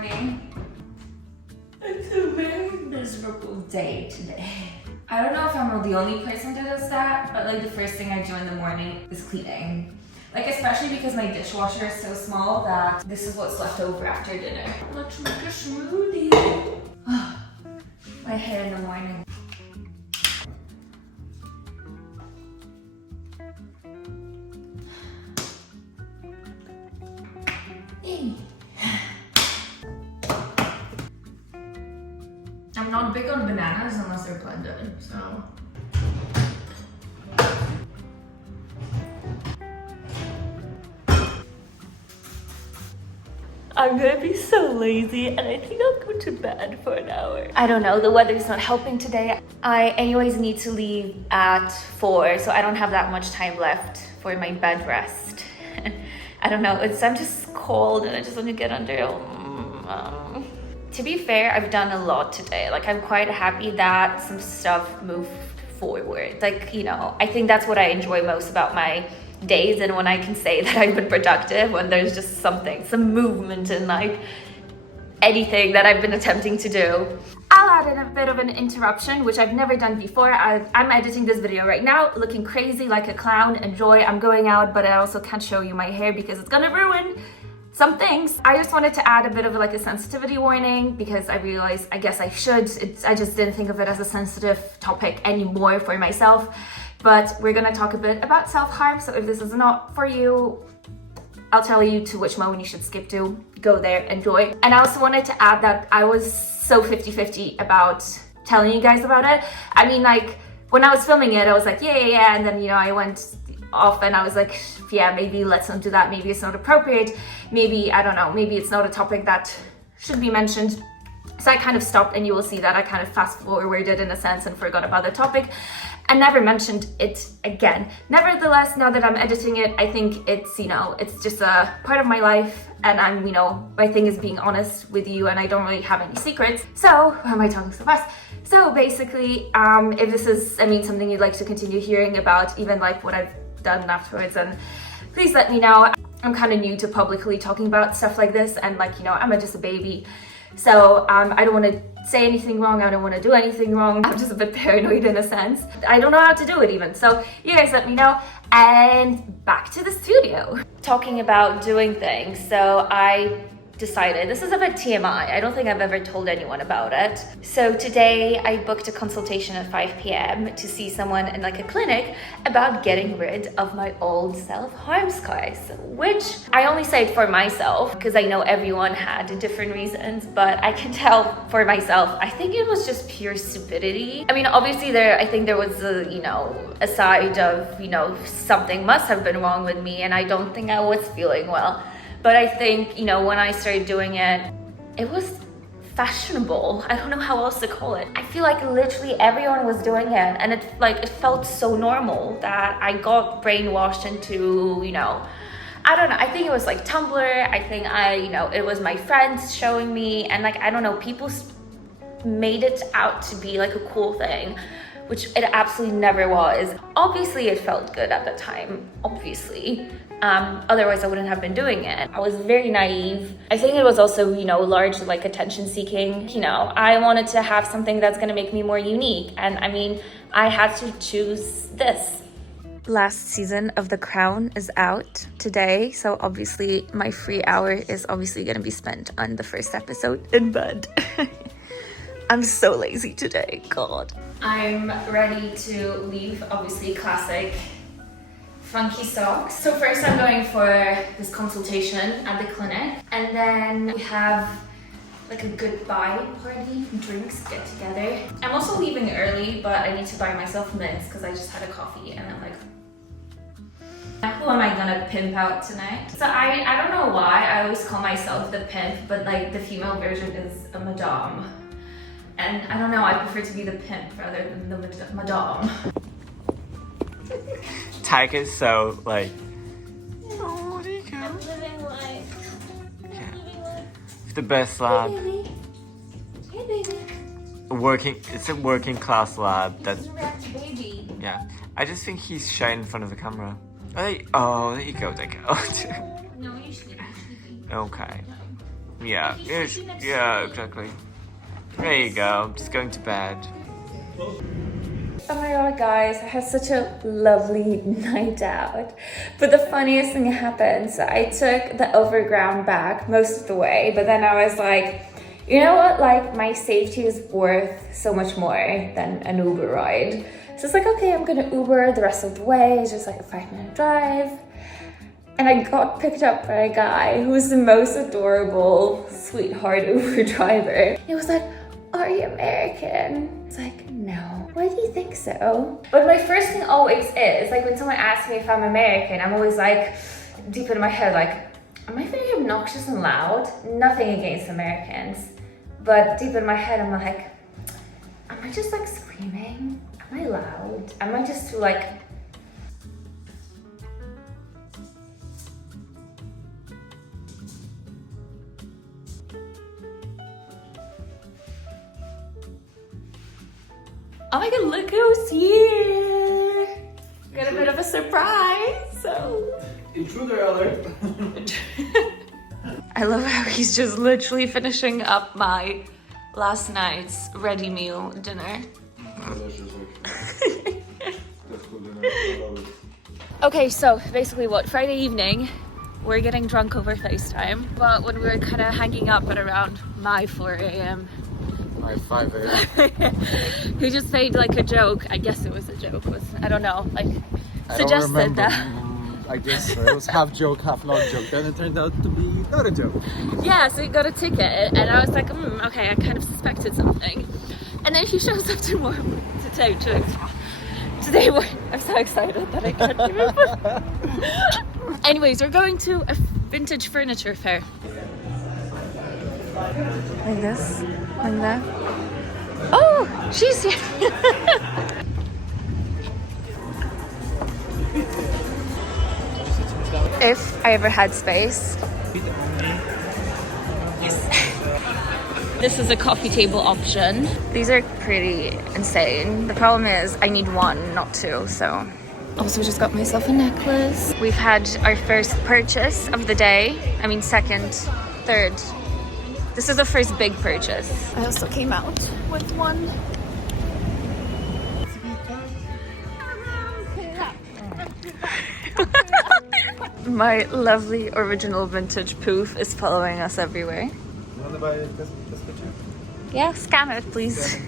morning. It's a very miserable day today. I don't know if I'm the only person that does that, but like the first thing I do in the morning is cleaning. Like especially because my dishwasher is so small that this is what's left over after dinner. Let's make a smoothie. My hair in the morning. I'm not big on bananas unless they're blended, so. I'm gonna be so lazy and I think I'll go to bed for an hour. I don't know, the weather's not helping today. I anyways need to leave at 4, so I don't have that much time left for my bed rest. I don't know, I'm just cold and I just want to get under. To be fair, I've done a lot today. Like I'm quite happy that some stuff moved forward. Like, you know, I think that's what I enjoy most about my days, and when I can say that I've been productive, when there's just something, some movement in like anything that I've been attempting to do. I'll add in a bit of an interruption, which I've never done before. I'm editing this video right now, looking crazy like a clown. Enjoy, I'm going out, but I also can't show you my hair because it's gonna ruin some things. I just wanted to add a bit of like a sensitivity warning because I realized I guess I should. I just didn't think of it as a sensitive topic anymore for myself. But we're gonna talk a bit about self-harm. So if this is not for you, I'll tell you to which moment you should skip to. Go there, enjoy. And I also wanted to add that I was so 50-50 about telling you guys about it. I mean, like when I was filming it, I was like, yeah. And then, you know, I went off and I was like, yeah, maybe let's not do that. Maybe it's not appropriate. Maybe, I don't know, maybe it's not a topic that should be mentioned. So I kind of stopped, and you will see that I kind of fast forwarded in a sense and forgot about the topic and never mentioned it again. Nevertheless, now that I'm editing it, I think it's, you know, it's just a part of my life, and I'm, you know, my thing is being honest with you, and I don't really have any secrets. So, why am I talking so fast? So basically, if this is, I mean, something you'd like to continue hearing about, even like what I've done afterwards, and please let me know. I'm kind of new to publicly talking about stuff like this, and like, you know, I'm just a baby. So I don't want to say anything wrong, I don't want to do anything wrong. I'm just a bit paranoid in a sense. I don't know how to do it even. So you guys let me know. And back to the studio. Talking about doing things. So I decided, this is a bit TMI, I don't think I've ever told anyone about it. So today I booked a consultation at 5 p.m. to see someone in like a clinic about getting rid of my old self-harm scars, which I only say it for myself because I know everyone had different reasons, but I can tell for myself, I think it was just pure stupidity. I mean, obviously I think there was a, you know, a side of, you know, something must have been wrong with me and I don't think I was feeling well. But I think, you know, when I started doing it, it was fashionable. I don't know how else to call it. I feel like literally everyone was doing it, and it felt so normal that I got brainwashed into, you know, I don't know. I think it was like Tumblr. I think you know, it was my friends showing me, and like, I don't know, people made it out to be like a cool thing, which it absolutely never was. Obviously, it felt good at the time, obviously. Otherwise I wouldn't have been doing it. I was very naive. I think it was also, you know, large like attention seeking. You know, I wanted to have something that's gonna make me more unique. And I mean, I had to choose this. Last season of The Crown is out today. So obviously my free hour is obviously gonna be spent on the first episode in bed. I'm so lazy today, God. I'm ready to leave, obviously classic funky socks. So first I'm going for this consultation at the clinic, and then we have like a goodbye party, drinks, get together. I'm also leaving early, but I need to buy myself mints because I just had a coffee and I'm like, who am I gonna pimp out tonight? So I don't know why I always call myself the pimp, but like the female version is a madame. And I don't know, I prefer to be the pimp rather than the madame. Tyke is so like, oh, there you go. I'm living life. Yeah. I'm living life. It's the best lab. Hey baby. Hey baby. It's a working class lab. That's, React to baby. yeah. I just think he's shy in front of the camera. Oh, there you go, Tyke. No, you sleepy. Okay. Yeah, yeah, exactly. There you go. I'm just going to bed. Oh my god, guys, I had such a lovely night out. But the funniest thing happened. So I took the overground back most of the way, but then I was like, you know what? Like, my safety is worth so much more than an Uber ride. So it's like, okay, I'm gonna Uber the rest of the way. It's just like a 5-minute drive. And I got picked up by a guy who was the most adorable, sweetheart Uber driver. He was like, are you American? It's like, no. Why do you think so? But my first thing always is, like when someone asks me if I'm American, I'm always like, deep in my head, like, am I very obnoxious and loud? Nothing against Americans. But deep in my head, I'm like, am I just like screaming? Am I loud? Am I just too like... Oh my god, look who's here! Got a bit of a surprise, so... Intruder alert! I love how he's just literally finishing up my last night's ready meal dinner. Okay, so basically what, Friday evening, we're getting drunk over FaceTime, but when we were kind of hanging up at around my 4 a.m. My 5 a.m. he just made like a joke. I guess it was a joke. I don't know. Like I suggested don't remember. that. I guess so. It was half joke, half not joke. Then it turned out to be not a joke. Yeah, so he got a ticket, and I was like, okay, I kind of suspected something. And then he shows up tomorrow. Today, I'm so excited that I can't remember. Anyways, we're going to a vintage furniture fair. Like this, like that. Oh, she's here. If I ever had space. Yes. This is a coffee table option. These are pretty insane. The problem is I need one, not two, so. Also just got myself a necklace. We've had our first purchase of the day. I mean second, third. This is the first big purchase. I also came out with one. My lovely original vintage poof is following us everywhere. You want to buy this picture? Yeah, scan it, please.